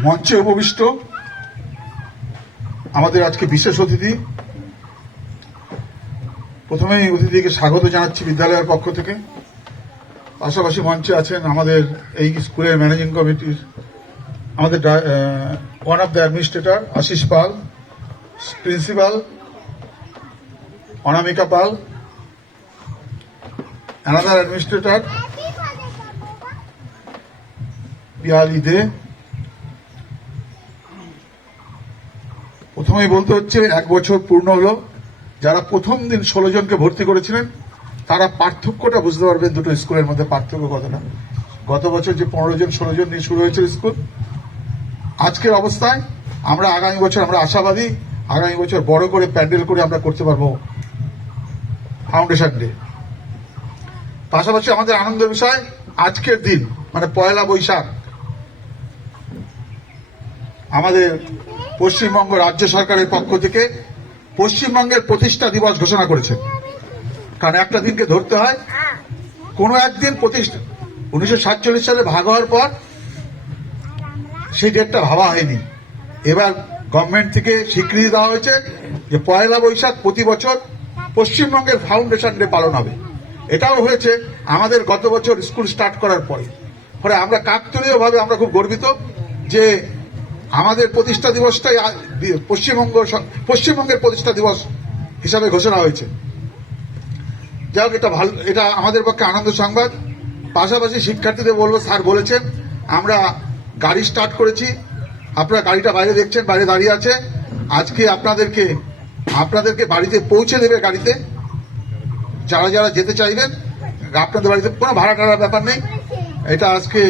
মঞ্চে উপবিষ্ট আমাদের আজকে বিশেষ অতিথি, প্রথমেই অতিথিকে স্বাগত জানাচ্ছি বিদ্যালয়ের পক্ষ থেকে। পাশাপাশি মঞ্চে আছেন আমাদের এই স্কুলের ম্যানেজিং কমিটির আমাদের one of the administrator Ashis Pal, principal Anamika Pal, another administrator Piyali De. প্রথমেই বলতে হচ্ছে 1 বছর পূর্ণ হলো। যারা প্রথম দিন 16 জনকে ভর্তি করেছিলেন তারা পার্থক্যটা বুঝতে পারবেন দুটো স্কুলের মধ্যে পার্থক্য কতটা। গত বছর যে 15 জন 16 জন নিয়ে শুরু হয়েছিল স্কুল, আজকের অবস্থায় আমরা আগামী বছর আমরা আশাবাদী আগামী বছর বড় করে প্যান্ডেল করে আমরা করতে পারবো ফাউন্ডেশন ডে। পাশাপাশি আমাদের আনন্দের বিষয় আজকের দিন মানে 1 বৈশাখ আমাদের পশ্চিমবঙ্গ রাজ্য সরকারের পক্ষ থেকে পশ্চিমবঙ্গের প্রতিষ্ঠা দিবস ঘোষণা করেছে। কারণ একটা দিনকে ধরতে হয়, কোনো একদিন প্রতিষ্ঠা 1947 সালে ভাগ হওয়ার পর সেই ডেটটা ভাবা হয়নি। এবার গভর্নমেন্ট থেকে স্বীকৃতি দেওয়া হয়েছে যে 1 বৈশাখ প্রতি বছর পশ্চিমবঙ্গের ফাউন্ডেশন ডে পালন হবে। এটাও হয়েছে আমাদের গত বছর স্কুল স্টার্ট করার পরে। ফলে আমরা কাকতালীয়ভাবে আমরা খুব গর্বিত যে আমাদের প্রতিষ্ঠা দিবসটাই পশ্চিমবঙ্গের প্রতিষ্ঠা দিবস হিসাবে ঘোষণা হয়েছে। যাই হোক, এটা ভালো, এটা আমাদের পক্ষে আনন্দ সংবাদ। পাশাপাশি শিক্ষার্থীদের বলবো, স্যার বলেছেন আমরা গাড়ি স্টার্ট করেছি, আপনারা গাড়িটা বাইরে দেখছেন, বাইরে দাঁড়িয়ে আছে। আজকে আপনাদেরকে বাড়িতে পৌঁছে দেবে গাড়িতে। যারা যারা যেতে চাইবেন আপনাদের বাড়িতে কোনো ভাড়া টাড়ার ব্যাপার নেই। এটা আজকে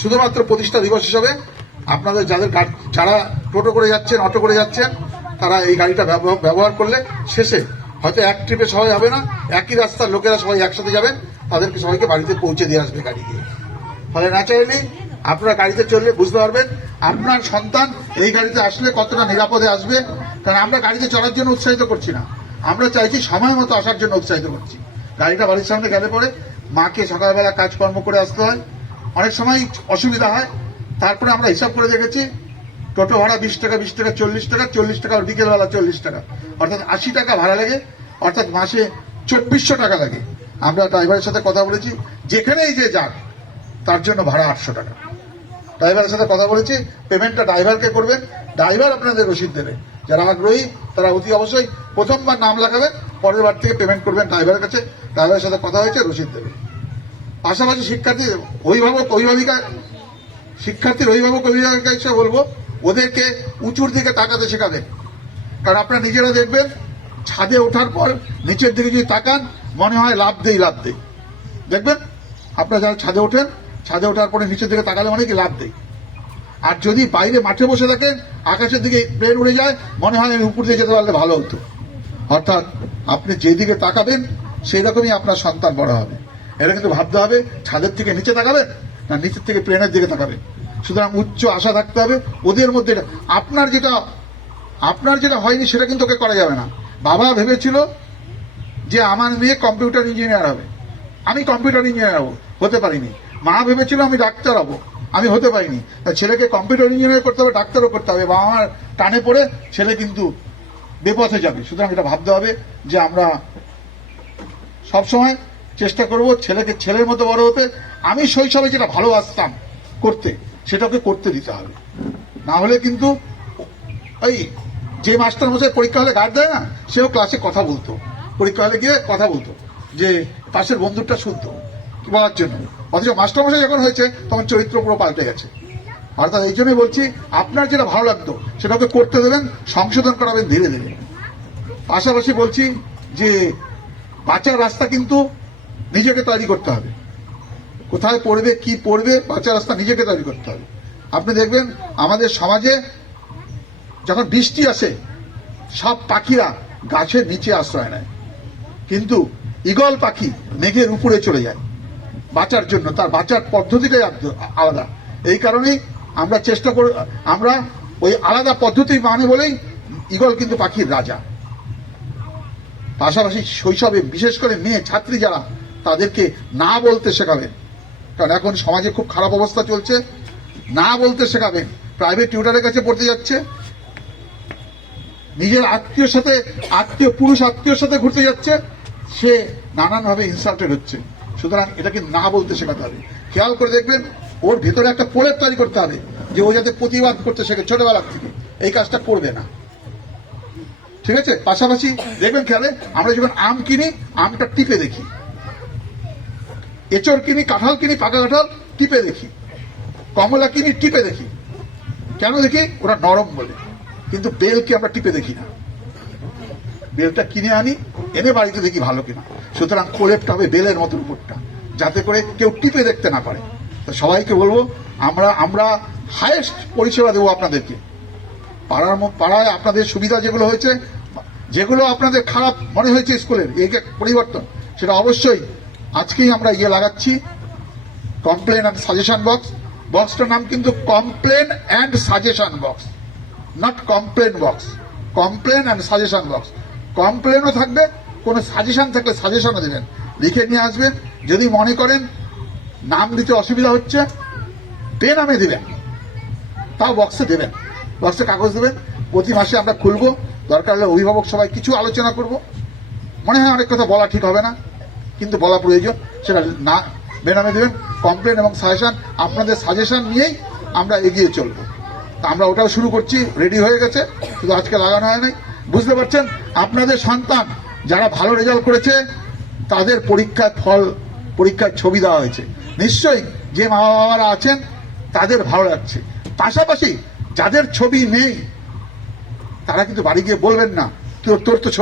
শুধুমাত্র প্রতিষ্ঠা দিবস হিসাবে আপনাদের যারা টোটো করে যাচ্ছেন, অটো করে যাচ্ছেন, তারা এই গাড়িটা ব্যবহার করলে শেষে হয়তো এক ট্রিপে সবাই হবে না, একই রাস্তার লোকেরা সবাই একসাথে যাবেন, তাদেরকে সবাইকে বাড়িতে পৌঁছে দিয়ে আসবে গাড়ি দিয়ে। ফলে ন্যাচারালি আপনারা গাড়িতে চললে বুঝতে পারবেন আপনার সন্তান এই গাড়িতে আসলে কতটা নিরাপদে আসবে। কারণ আমরা গাড়িতে চলার জন্য উৎসাহিত করছি না, আমরা চাইছি সময় মতো আসার জন্য উৎসাহিত করছি। গাড়িটা বাড়ির সামনে গেলে পরে মাকে সকালবেলা কাজকর্ম করে আসতে হয়, অনেক সময় অসুবিধা হয়। তারপরে আমরা হিসাব করে দেখেছি টোটো ভাড়া 20 টাকা, 20 টাকা, 40 টাকা, 40 টাকা বিকেলবেলা 40 টাকা, অর্থাৎ 80 টাকা ভাড়া লাগে, অর্থাৎ মাসে 2400 টাকা লাগে। আমরা ড্রাইভারের সাথে কথা বলেছি, যেখানেই যে যাক তার জন্য ভাড়া 800 টাকা। ড্রাইভারের সাথে কথা বলেছি, পেমেন্টটা ড্রাইভারকে করবেন, ড্রাইভার আপনাদের রসিদ দেবে। যারা আগ্রহী তারা অতি অবশ্যই প্রথমবার নাম লাগাবেন, পরের বার থেকে পেমেন্ট করবেন ড্রাইভারের কাছে। ড্রাইভারের সাথে কথা হয়েছে, রসিদ দেবে। পাশাপাশি শিক্ষার্থীর অভিভাবিকা হিসেবে বলবো ওদেরকে উঁচুর দিকে তাকাতে শেখাবেন। কারণ আপনারা নিজেরা দেখবেন ছাদে ওঠার পর নিচের দিকে যদি তাকান মনে হয় লাভ দেই। দেখবেন আপনারা যারা ছাদে ওঠেন, ছাদে ওঠার পরে নিচের দিকে তাকালে মানে কি লাভ দেই। আর যদি বাইরে মাঠে বসে থাকেন, আকাশের দিকে প্লেন উড়ে যায়, মনে হয় আমি উপর দিয়ে যেতে পারলে ভালো হতো। অর্থাৎ আপনি যেদিকে তাকাবেন সেই রকমই আপনার সন্তান বড় হবে। এটা কিন্তু ভাবতে হবে ছাদের থেকে নিচে তাকাবেন না নিচের থেকে প্লেনের দিকে তাকাবেন। সুতরাং উচ্চ আশা থাকতে হবে ওদের মধ্যে। আপনার যেটা হয়নি সেটা কিন্তু ওকে করা যাবে না। বাবা ভেবেছিল যে আমার মেয়ে কম্পিউটার ইঞ্জিনিয়ার হবে, আমি কম্পিউটার ইঞ্জিনিয়ার হতে পারিনি। মা ভেবেছিল আমি ডাক্তার হব, আমি হতে পারিনি। ছেলেকে কম্পিউটার ইঞ্জিনিয়ার করতে হবে, ডাক্তারও করতে হবে। বাবা মার টানে পড়ে ছেলে কিন্তু বেপথে যাবে। সুতরাং এটা ভাবতে হবে যে আমরা সবসময় চেষ্টা করব ছেলেকে ছেলের মতো বড় হতে। আমি শৈশবে যেটা ভালোবাসতাম করতে, সেটাকে করতে দিতে হবে। না হলে কিন্তু ওই যে মাস্টার মশাই পরীক্ষা হলে গার্ড দেয় না, সেও ক্লাসে কথা বলতো, পরীক্ষা হলে গিয়ে কথা বলতো যে পাশের বন্ধুটা শুনতো বলার জন্য। অথচ মাস্টার মশাই যখন হয়েছে তখন চরিত্র পুরো পাল্টে গেছে। অর্থাৎ এই জন্যই বলছি আপনার যেটা ভালো লাগতো সেটাকে করতে দেবেন, সংশোধন করাবেন ধীরে ধীরে। পাশাপাশি বলছি যে বাঁচার রাস্তা কিন্তু নিজেকে তৈরি করতে হবে। কোথায় পড়বে, কি পড়বে, বাঁচার রাস্তা নিজেকে তৈরি করতে হবে। আপনি দেখবেন আমাদের সমাজে যখন বৃষ্টি আসে সব পাখিরা গাছের নিচে আশ্রয় নেয়, কিন্তু ঈগল পাখি মেঘের উপরে চলে যায় বাঁচার জন্য। তার বাঁচার পদ্ধতিটাই আলাদা। এই কারণেই আমরা চেষ্টা করি, আমরা ওই আলাদা পদ্ধতি মানে বলেই ঈগল কিন্তু পাখির রাজা। পাশাপাশি শৈশবে বিশেষ করে মেয়ে ছাত্রী যারা, তাদেরকে না বলতে শেখাবেন। কারণ এখন সমাজে খুব খারাপ অবস্থা চলছে, না বলতে শেখাবেন। প্রাইভেট টিউটারের কাছে পড়তে যাচ্ছে, নিজের পুরুষ আত্মীয়র সাথে ঘুরতে যাচ্ছে, সে নানানভাবে ইনসাল্টেড হচ্ছে। সুতরাং এটাকে না বলতে শেখাতে হবে। খেয়াল করে দেখবেন ওর ভেতরে একটা প্রলেপ তৈরি করতে হবে যে ও যাতে প্রতিবাদ করতে শেখে ছোটবেলা থেকে, এই কাজটা করবে না। ঠিক আছে? পাশাপাশি দেখবেন খেয়ালে, আমরা যখন আম কিনি আমটা টিপে দেখি, এঁচড় কিনি, কাঁঠাল কিনি, পাকা কাঁঠাল টিপে দেখি, কমলা কিনি টিপে দেখি। কেন দেখি? ওরা নরম বলে। কিন্তু বেলকে আমরা টিপে দেখি না, বেলটা কিনে আনি, এনে বাড়িতে দেখি ভালো কিনা। সুতরাং প্রলেপটা হবে বেলের মতো উপরটা, যাতে করে কেউ টিপে দেখতে না পারে। তো সবাইকে বলবো, আমরা হাইয়েস্ট পরিষেবা দেবো আপনাদেরকে। পাড়ায় আপনাদের সুবিধা যেগুলো হয়েছে, যেগুলো আপনাদের খারাপ মনে হয়েছে স্কুলের এই পরিবর্তন, সেটা অবশ্যই আজকেই আমরা লাগাচ্ছি। কমপ্লেন অ্যান্ড সাজেশন বক্স, বক্সটার নাম কিন্তু complain and suggestion box, not complain box. Complain and suggestion box, কমপ্লেনও থাকবে, কোনো সাজেশন থাকলে সাজেশনও দেবেন, লিখে নিয়ে আসবেন। যদি মনে করেন নাম দিতে অসুবিধা হচ্ছে, বেনামে দেবেন, তাও বক্সে দেবেন, বক্সে কাগজ দেবেন। প্রতি মাসে আমরা খুলবো, দরকার হলে অভিভাবক সবাই কিছু আলোচনা করব। মনে হয় অনেক কথা বলা ঠিক হবে না, কিন্তু বলা প্রয়োজন, সেটা না বেনামে দেবেন। কমপ্লেন এবং সাজেশন, আপনাদের সাজেশন নিয়েই আমরা এগিয়ে চলবো। তা আমরা ওটাও শুরু করছি, রেডি হয়ে গেছে, শুধু আজকে লাগানো হয় নাই। বুঝতে পারছেন? আপনাদের সন্তান যারা ভালো রেজাল্ট করেছে তাদের পরীক্ষার ছবি দেওয়া হয়েছে। নিশ্চয়ই যে মা বাবারা আছেন তাদের ভালো লাগছে। পাশাপাশি যাদের ছবি নেই তারা কিন্তু বাড়ি গিয়ে বলবেন না তোর তো ছবি